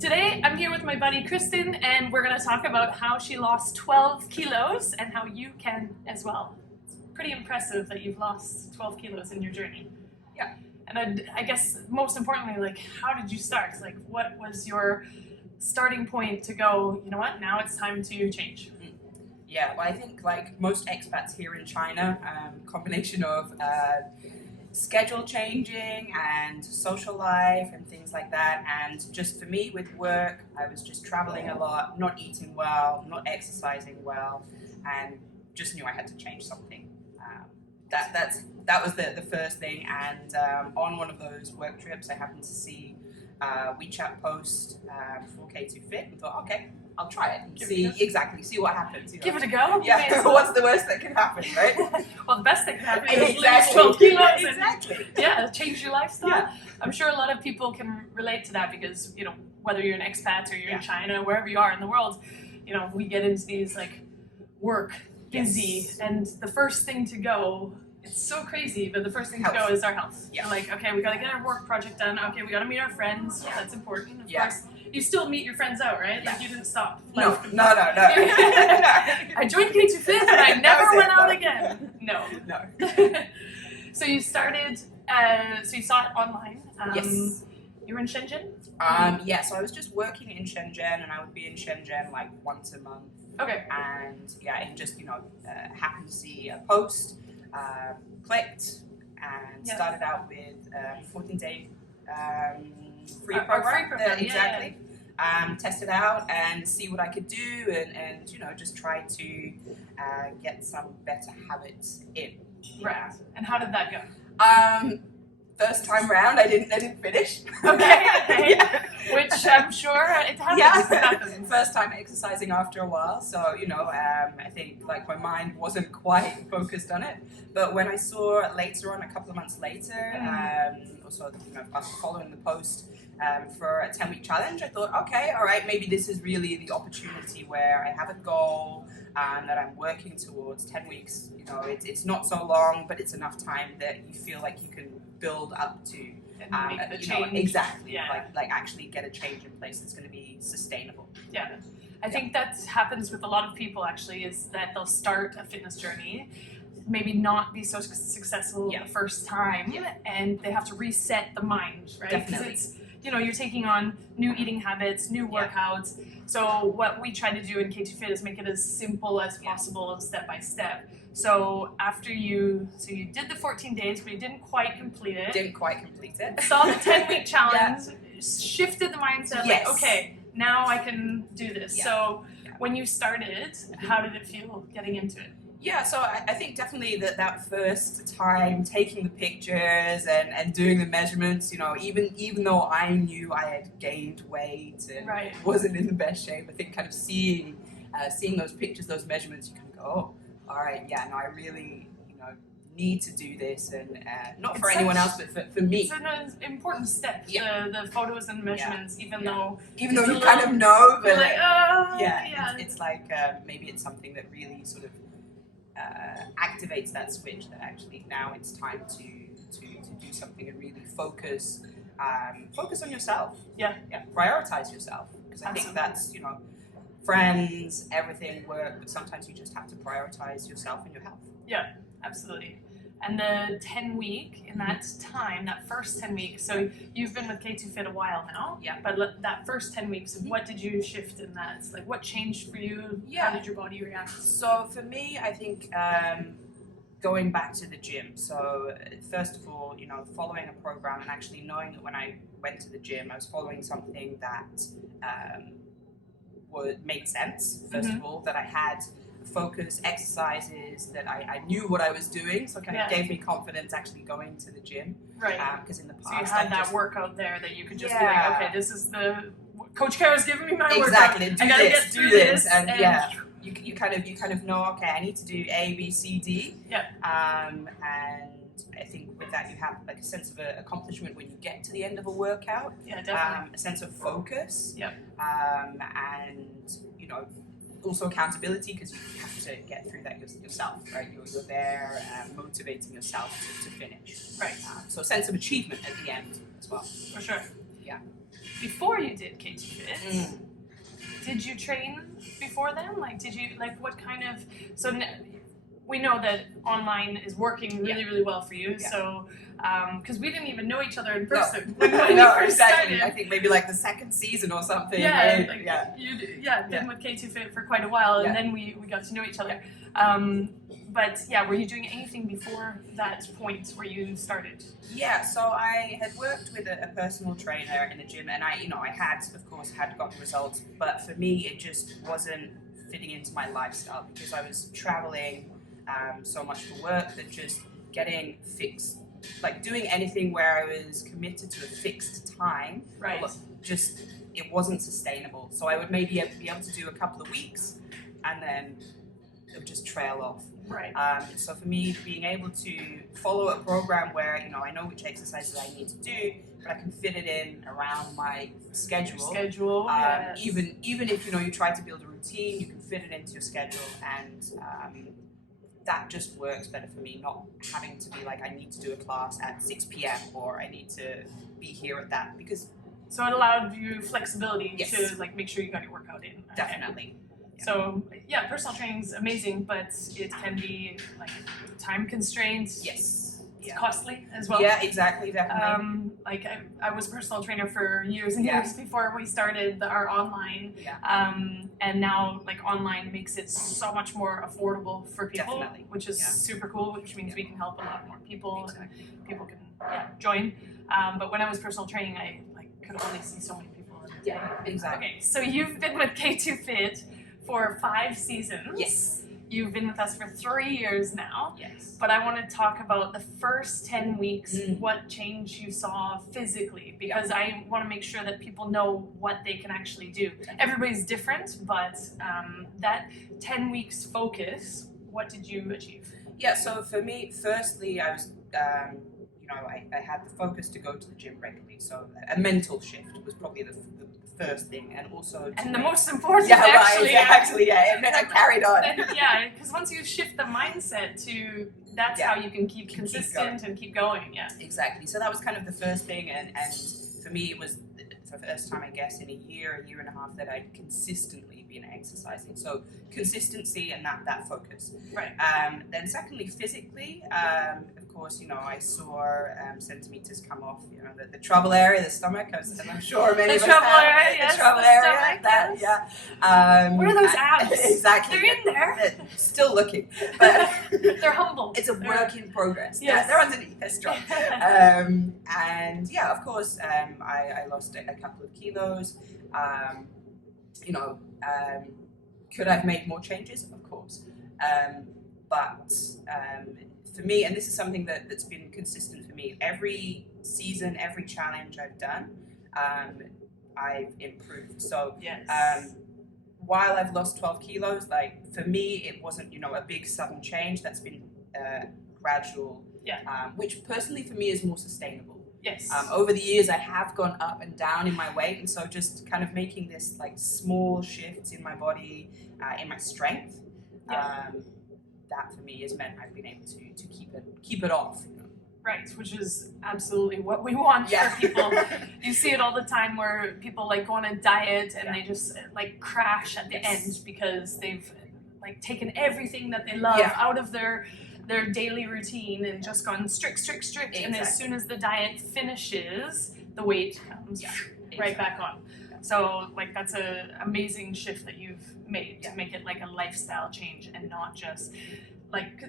Today I'm here with my buddy Kristin, and we're going to talk about how she lost 12 kilos and how you can as well. It's pretty impressive that you've lost 12 kilos in your journey. Yeah. And I guess most importantly, like, how did you start? Like, what was your starting point to go, you know what, now it's time to change? Yeah, well, I think like most expats here in China, combination of schedule changing and social life and things like that, and just for me with work, I was just traveling a lot, not eating well, not exercising well, and just knew I had to change something. That was the first thing, and on one of those work trips I happened to see a WeChat post for K2Fit and thought, okay, I'll try it and see what happens. You know? Give it a go. Yeah, what's the worst that can happen, right? Well, the best that can happen is lose Exactly. 12 kilos and Exactly. change your lifestyle. Yeah. I'm sure a lot of people can relate to that because, you know, whether you're an expat or you're in Yeah. China, wherever you are in the world, you know, we get into these like work, busy, Yes. and the first thing to go, it's so crazy, but the first thing to go is our health. Yeah. We're like, okay, we gotta get our work project done. Okay, we gotta meet our friends. Yeah. That's important. Of Yeah. course, you still meet your friends out, right? Yeah. Like you didn't stop. No. I joined K2Fit and I never went out again. No. So you started, so you saw it online. Yes. You were in Shenzhen? Yeah, so I was just working in Shenzhen, and I would be in Shenzhen like once a month. Okay. And yeah, and just, happened to see a post, clicked, and started out with a 14-day free program. Exactly. Test it out and see what I could do, and just try to get some better habits in. Right. And how did that go? First time round, I didn't finish. Okay. Yeah. Which I'm sure it happens. Yeah. It happens. First time exercising after a while, so I think like my mind wasn't quite focused on it. But when I saw later on, a couple of months later, also after following the post for a 10-week challenge, I thought, okay, all right, maybe this is really the opportunity where I have a goal that I'm working towards. 10 weeks, it's not so long, but it's enough time that you feel like you can build up to make the change. Exactly. Yeah. Like actually get a change in place that's going to be sustainable. Yeah. I think that happens with a lot of people actually, is that they'll start a fitness journey, maybe not be so successful the first time, and they have to reset the mind, right? Definitely. Because it's, you're taking on new eating habits, new workouts. So what we try to do in K2Fit is make it as simple as possible, step by step. So after you did the 14 days, but you didn't quite complete it. Didn't quite complete it. Saw the 10-week challenge, shifted the mindset, Yes. like, okay, now I can do this. Yeah. So when you started, how did it feel getting into it? Yeah, so I think definitely that first time taking the pictures and doing the measurements, even though I knew I had gained weight and wasn't in the best shape, I think kind of seeing those pictures, those measurements, you kind of go, oh, all right, yeah, no, I really, need to do this, and not for anyone else, but for me. It's an important step, the photos and measurements, even though you kind of know, but like, it's like maybe it's something that really sort of activates that switch, that actually now it's time to do something and really focus on yourself. Yeah, prioritize yourself, because I think that's friends, everything, work, but sometimes you just have to prioritize yourself and your health. Yeah, absolutely. And the 10-week, in that time, that first 10 weeks, so you've been with K2Fit a while now, but that first 10 weeks, what did you shift in that? Like, what changed for you? How did your body react? So for me, I think going back to the gym. So first of all, following a program and actually knowing that when I went to the gym, I was following something that made sense, first of all, that I had focus exercises, that I knew what I was doing, so it kind of gave me confidence actually going to the gym. Right. Because in the past, so you had that workout there that you could just be like, okay, this is Coach Kara's giving me my workout. Exactly. I gotta get through this. And you kind of know, okay, I need to do A, B, C, D. Yeah. And I think with that you have like a sense of accomplishment when you get to the end of a workout. Yeah, definitely. A sense of focus. Yeah. And also accountability, because you have to get through that yourself, right? You're there motivating yourself to finish. Right. So a sense of achievement at the end as well. For sure. Yeah. before you did K2Fit, did you train before then? Like, did you, like, what kind of, so we know that online is working really, really well for you. Yeah. So, because we didn't even know each other in person No, when you first exactly. started. I think maybe like the second season or something. Yeah, Right? Been with K2Fit for quite a while, and then we got to know each other. But yeah, were you doing anything before that point where you started? Yeah, so I had worked with a personal trainer in the gym, and I had, of course, gotten results, but for me, it just wasn't fitting into my lifestyle because I was traveling so much for work that just getting fixed, like doing anything where I was committed to a fixed time, right? Just it wasn't sustainable. So I would maybe be able to do a couple of weeks, and then it would just trail off. Right. So for me, being able to follow a program where I know which exercises I need to do, but I can fit it in around my schedule. Yes. Even if you try to build a routine, you can fit it into your schedule, and that just works better for me. Not having to be like I need to do a class at 6 p.m. or I need to be here at that because. So it allowed you flexibility Yes. to like make sure you got your workout in. Definitely. Yeah. So yeah, personal training is amazing, but it can be like time constraints. Yes. It's costly as well. Yeah, exactly, definitely. Like I was a personal trainer for years and years before we started our online. Yeah. And now like online makes it so much more affordable for people, Definitely. which is super cool, which means we can help a lot more people. Exactly. And people can join. But when I was personal training, I could only see so many people in a day. Yeah, exactly. Okay, so you've been with K2Fit for 5 seasons. Yes. You've been with us for 3 years now. Yes. But I want to talk about the first 10 weeks, what change you saw physically, because I want to make sure that people know what they can actually do. Everybody's different, but that 10 weeks focus, what did you achieve? Yeah, so for me, firstly, I was, I had the focus to go to the gym regularly. So a mental shift was probably the first thing, and also and the most important actually, and then I carried on. Yeah, because once you shift the mindset to that's how you can keep consistent and keep going. Yeah, exactly. So that was kind of the first thing, and for me it was the first time, I guess, in a year and a half that I'd consistently been exercising. So consistency and that focus. Right. Then secondly, physically, of course, I saw centimeters come off, the trouble area, the stomach, as I'm sure many of us have. The trouble area, Where are those abs? Exactly. They're in there. They're still looking. But they're humble. It's a work in progress. Yes. They're underneath, they're strong. And yeah, of course, I lost a couple of kilos. Could I have made more changes? Of course. But for me, and this is something that's been consistent for me, every season, every challenge I've done, I've improved. So while I've lost 12 kilos, like for me, it wasn't, a big sudden change. That's been gradual, which personally for me is more sustainable. Yes. Over the years, I have gone up and down in my weight, and so just kind of making this like small shifts in my body, in my strength, that for me has meant I've been able to keep it off. Right, which is absolutely what we want for people. You see it all the time where people like go on a diet and they just like crash at the end because they've like taken everything that they love out of their daily routine and just gone strict. Exactly. And as soon as the diet finishes, the weight comes right back on. So like that's an amazing shift that you've made to make it like a lifestyle change and not just like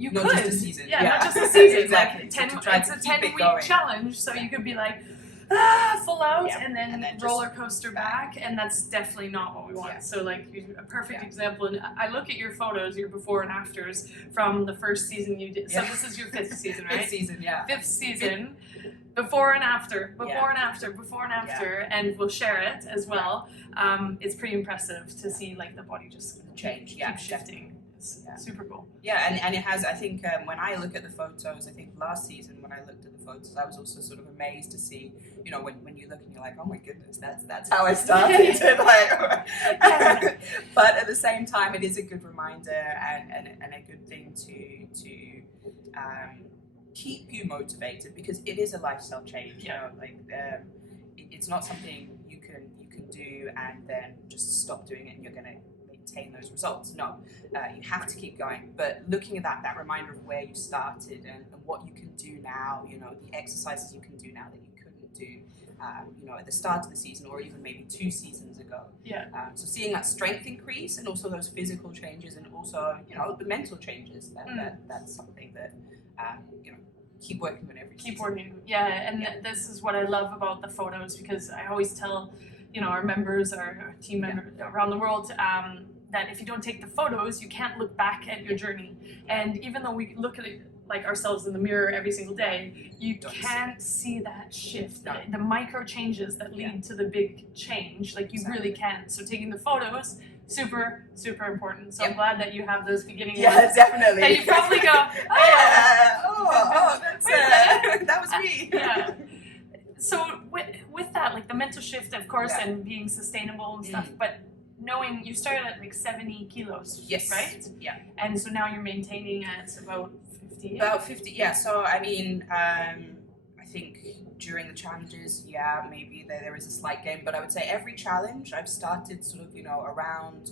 not just a season. Not just a season. Exactly. Like it's a 10-week challenge, so you could be like full out and then roller coaster back, and that's definitely not what we want. So like a perfect example, and I look at your photos, your before and afters from the first season you did. So this is your 5th season, right? 5th season, 5th season. Before and after, and we'll share it as well. It's pretty impressive to see like the body just change, keep shifting. It's super cool. Yeah, and it has. I think when I look at the photos, I think last season when I looked at the photos, I was also sort of amazed to see, when you look and you're like, oh my goodness, that's how I started. But at the same time, it is a good reminder and a good thing to keep you motivated, because it is a lifestyle change. it's not something you can do and then just stop doing it and you're going to maintain those results. No, you have to keep going. But looking at that reminder of where you started and what you can do now, you know, the exercises you can do now that you couldn't do, you know, at the start of the season or even maybe 2 seasons ago. Yeah. So seeing that strength increase and also those physical changes and also, you know, the mental changes, that's something that, you know, keep working on every season. Working. Yeah, and this is what I love about the photos, because I always tell, you know, our members, our team members around the world, that if you don't take the photos, you can't look back at your journey. And even though we look at it like ourselves in the mirror every single day, you can't see that shift, the micro changes that lead to the big change. Like you really can. So taking the photos, super, super important. So I'm glad that you have those beginning ones. Definitely. That you probably go, that's that was me. Yeah. So with that, like the mental shift, of course, and being sustainable and stuff, but knowing you started at like 70 kilos, right? Yeah. And so now you're maintaining at about 50? About 50, yeah. So, I mean, I think during the challenges, maybe there is a slight gain, but I would say every challenge I've started sort of, you know, around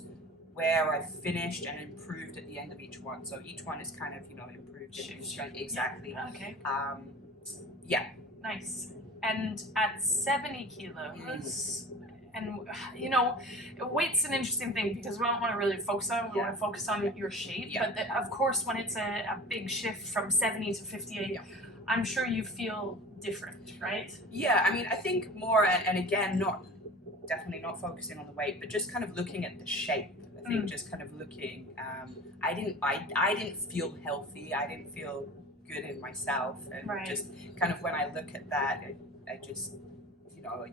where I've finished and improved at the end of each one. So each one is kind of, you know, improved in strength. Exactly. Yeah. Okay. Yeah. Nice. And at 70 kilos, and you know, weight's an interesting thing because we don't want to really focus on. We want to focus on your shape. But of course, when it's a big shift from 70 to 58, I'm sure you feel different, right? Yeah. I mean, I think more, and again, definitely not focusing on the weight, but just kind of looking at the shape. I think just kind of looking. I didn't feel healthy. I didn't feel good in myself, and just kind of when I look at that, I just, you know,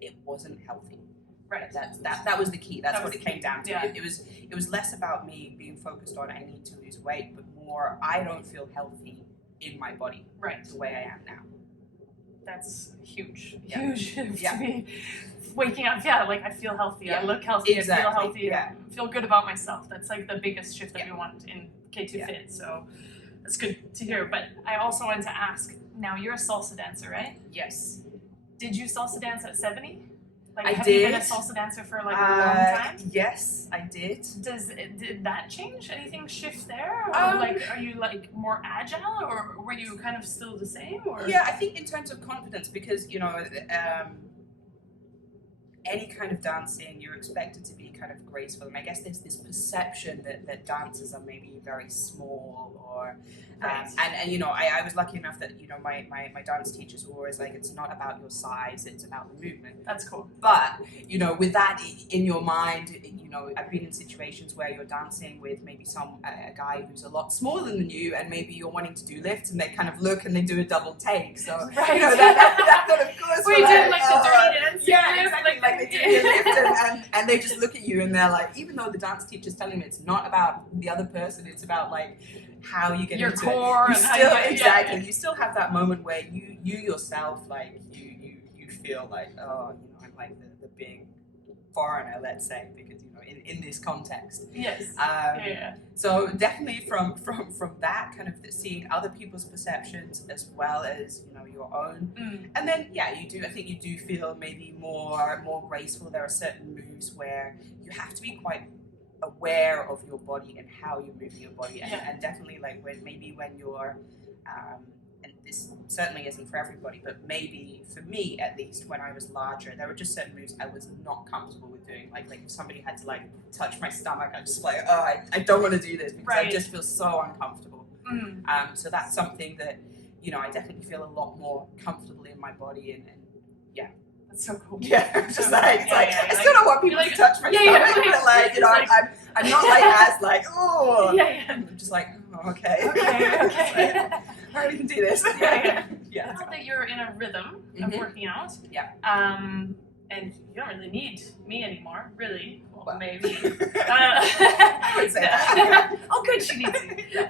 it wasn't healthy. Right. That was the key. That's what it came down to. It was less about me being focused on I need to lose weight, but more I don't feel healthy in my body. Right. The way I am now. That's huge. Huge to me. Waking up, like I feel healthy. I look healthy. I feel healthy. I feel good about myself. That's like the biggest shift that we want in K2Fit. So that's good to hear. But I also wanted to ask, now you're a salsa dancer, right? Yes. Did you salsa dance at 70? Like, I have did. you been a salsa dancer for like a long time? Yes, I did. Did that change? Anything shift there? Or are you like more agile, or were you kind of still the same? Or? Yeah, I think in terms of confidence, because you know, any kind of dancing, you're expected to be kind of graceful, and I guess there's this perception that dancers are maybe very small, or and you know, I was lucky enough that, you know, my dance teachers were always like, it's not about your size, it's about the movement. That's cool. But you know, with that in your mind, you know, I've been in situations where you're dancing with maybe a guy who's a lot smaller than you, and maybe you're wanting to do lifts, and they kind of look and they do a double take. So you know, that of course. We did like the dirty dance. Yeah, exactly. Like they do a lift, and they just look at you and they're like, even though the dance teacher's telling me it's not about the other person, it's about like how you get your into core. It. You still have that moment where you yourself, like you feel like, oh, you know, I'm like the big foreigner, let's say, because you know, in this context. Yes. So definitely from that kind of seeing other people's perceptions as well as, you know, your own, and then I think you do feel maybe more graceful. There are certain moves where you have to be quite aware of your body and how you're moving your body, and definitely like when you're and this certainly isn't for everybody, but maybe for me at least, when I was larger, there were just certain moves I was not comfortable with doing. Like if somebody had to like touch my stomach, I just like, oh, I don't want to do this because I just feel so uncomfortable. So that's something that, you know, I definitely feel a lot more comfortable in my body, and that's so cool. Yeah, just like, I still don't want people to touch my stomach, but like, you know, I'm not like as like, oh, I'm just like, oh, okay. Okay. All right, we can do this. Now that you're in a rhythm of working out, and you don't really need me anymore, really. Well, maybe. I would say that. Oh, good, she needs you.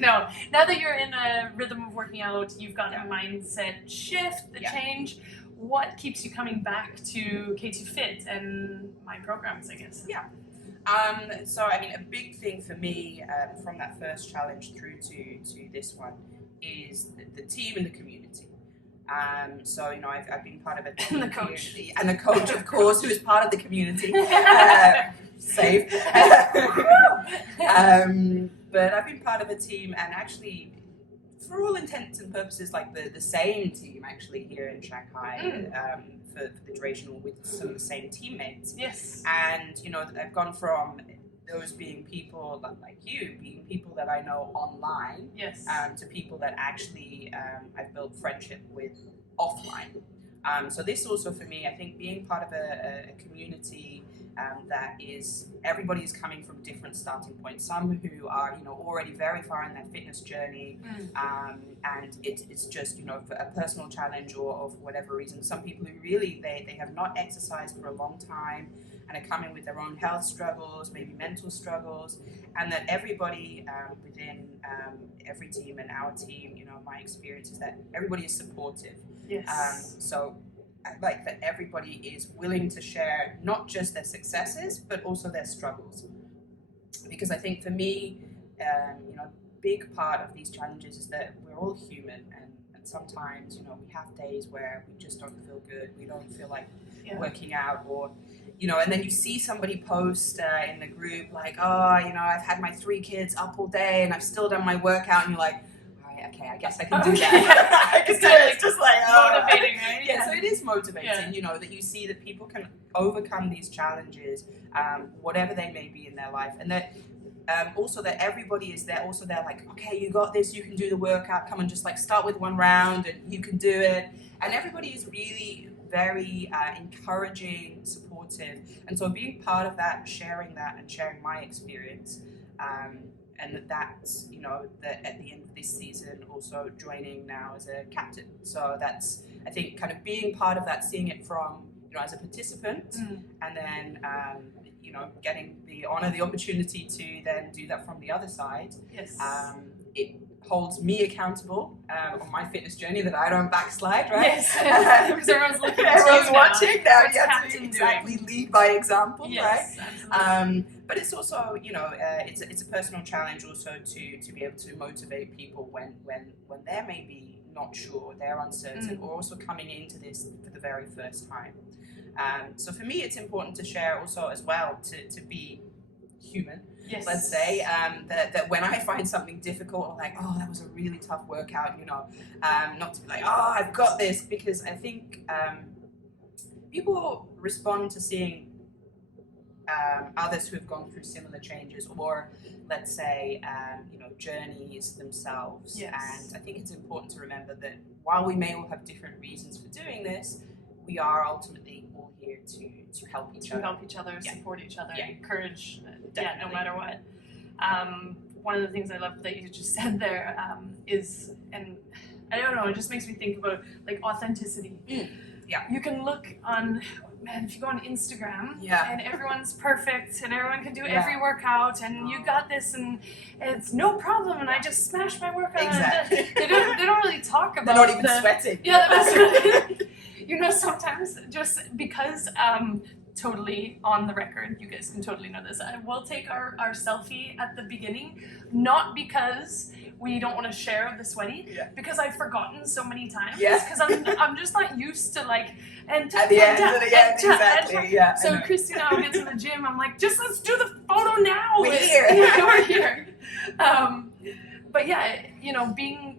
No, now that you're in a rhythm of working out, you've got a mindset shift, the change. What keeps you coming back to K2Fit and my programs, I guess? So, I mean, a big thing for me from that first challenge through to this one is the team and the community. So, you know, I've been part of a And the coach. community, and the coach, of course, who is part of the community. Safe. But I've been part of a team, and actually, for all intents and purposes, like the same team actually here in Shanghai for the duration, with some of the same teammates. Yes. And, you know, I've gone from those being people like you, being people that I know online, yes, to people that actually I've built friendship with offline. So this also for me, I think being part of a community that is, everybody is coming from different starting points. Some who are, you know, already very far in their fitness journey, and it's just, you know, for a personal challenge or for whatever reason. Some people who really, they have not exercised for a long time and are coming with their own health struggles, maybe mental struggles, and that everybody within every team, and our team, you know, my experience is that everybody is supportive. Yes. So I like that everybody is willing to share not just their successes, but also their struggles. Because I think for me, you know, big part of these challenges is that we're all human, and sometimes, you know, we have days where we just don't feel good, we don't feel like working out, or, you know, and then you see somebody post in the group like, oh, you know, I've had my 3 kids up all day and I've still done my workout, and you're like, okay, I guess I can do that. I can do it. It's just like motivating, right? Yeah, so it is motivating, you know, that you see that people can overcome these challenges, whatever they may be in their life, and that also that everybody is there. Also, they're like, okay, you got this. You can do the workout. Come and just like start with 1 round, and you can do it. And everybody is really very encouraging, supportive, and so being part of that, sharing my experience. And that's, you know, that at the end of this season, also joining now as a captain. So that's, I think, kind of being part of that, seeing it from, you know, as a participant, and then, you know, getting the honor, the opportunity to then do that from the other side. Yes. It holds me accountable on my fitness journey, that I don't backslide, right? Yes, because everyone's looking at everyone's you watching now. What's You have Captain to exactly doing? lead by example, yes, right? Absolutely. But it's also, you know, it's a personal challenge also to be able to motivate people when they're maybe not sure, they're uncertain, or also coming into this for the very first time. So for me, it's important to share also as well, to be human. Yes. Let's say that when I find something difficult, or like, oh, that was a really tough workout, you know, not to be like, oh, I've got this, because I think people respond to seeing others who have gone through similar changes, or let's say, you know, journeys themselves. Yes. And I think it's important to remember that while we may all have different reasons for doing this, we are ultimately all here to help each other. Help each other, support each other, encourage, no Definitely. matter what. One of the things I love that you just said there is, and I don't know, it just makes me think about like authenticity. Yeah. You can look on, man, if you go on Instagram, Yeah. and everyone's perfect, and everyone can do every workout, and you got this, and it's no problem, and I just smashed my workout. Exactly. And they don't really talk about. They're not even sweating. Yeah, that's right. You know, sometimes just because, totally on the record, you guys can totally know this, we'll take our selfie at the beginning, not because we don't want to share the sweaty, because I've forgotten so many times, because I'm just not used to like, and at the end, exactly, yeah. So Kristin and I will get to the gym, I'm like, just let's do the photo now. We're here. We're here. But yeah, you know, being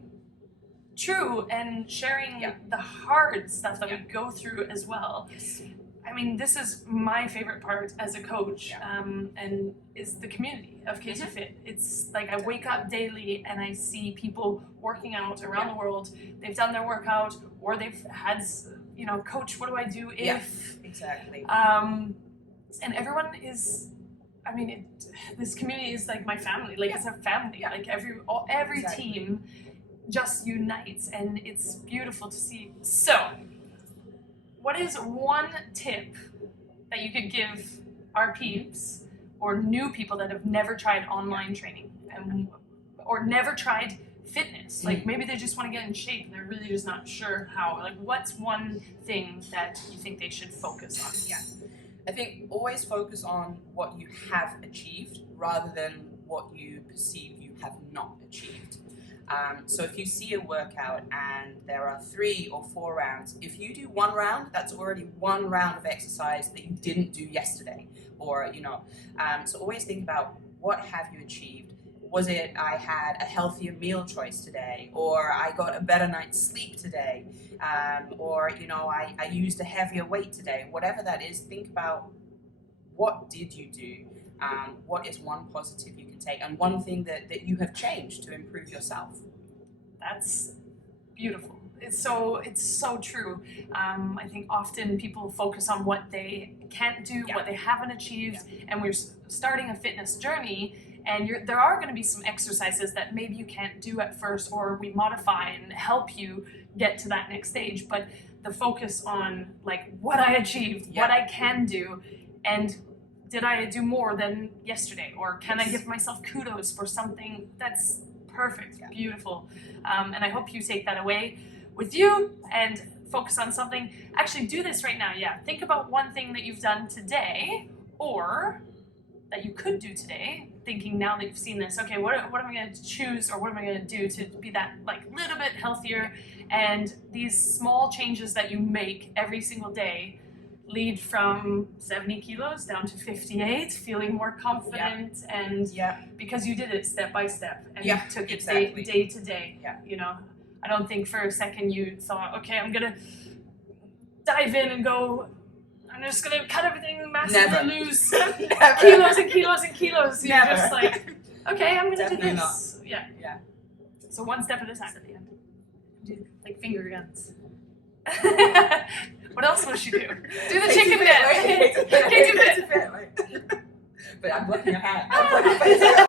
true and sharing the hard stuff that we go through as well. Yes. I mean, this is my favorite part as a coach, and is the community of K2Fit. It's like I wake up daily and I see people working out around the world. They've done their workout, or they've had, you know, coach, what do I do if? Exactly. And everyone is, I mean, this community is like my family. Like it's a family. Like every team just unites, and it's beautiful to see. So, what is one tip that you could give our peeps or new people that have never tried online training or never tried fitness? Like maybe they just want to get in shape and they're really just not sure how. Like what's one thing that you think they should focus on? Yeah. I think always focus on what you have achieved rather than what you perceive you have not achieved. So if you see a workout and there are 3 or 4 rounds, if you do 1 round, that's already 1 round of exercise that you didn't do yesterday. Or, so always think about, what have you achieved? Was it I had a healthier meal choice today, or I got a better night's sleep today, or I used a heavier weight today? Whatever that is, think about, what did you do? What is one positive you can take, and one thing that you have changed to improve yourself? That's beautiful. It's so true. I think often people focus on what they can't do, what they haven't achieved, and we're starting a fitness journey, and there are going to be some exercises that maybe you can't do at first, or we modify and help you get to that next stage. But the focus on like what I achieved, what I can do, and did I do more than yesterday, or can I give myself kudos for something that's perfect, beautiful, and I hope you take that away with you and focus on something. Actually, do this right now. Think about one thing that you've done today, or that you could do today, thinking now that you've seen this, okay, what am I going to choose, or what am I going to do to be that like little bit healthier? And these small changes that you make every single day lead from 70 kilos down to 58, feeling more confident, and because you did it step by step, and you took it day to day. I don't think for a second you thought, okay, I'm gonna dive in and go, I'm just gonna cut everything massively loose, kilos and kilos and kilos. You're just like, okay, I'm gonna do this. So one step at a time at the end. Do like finger guns. What else will she do? Do the chicken dance. K2Fit. But I'm looking at her.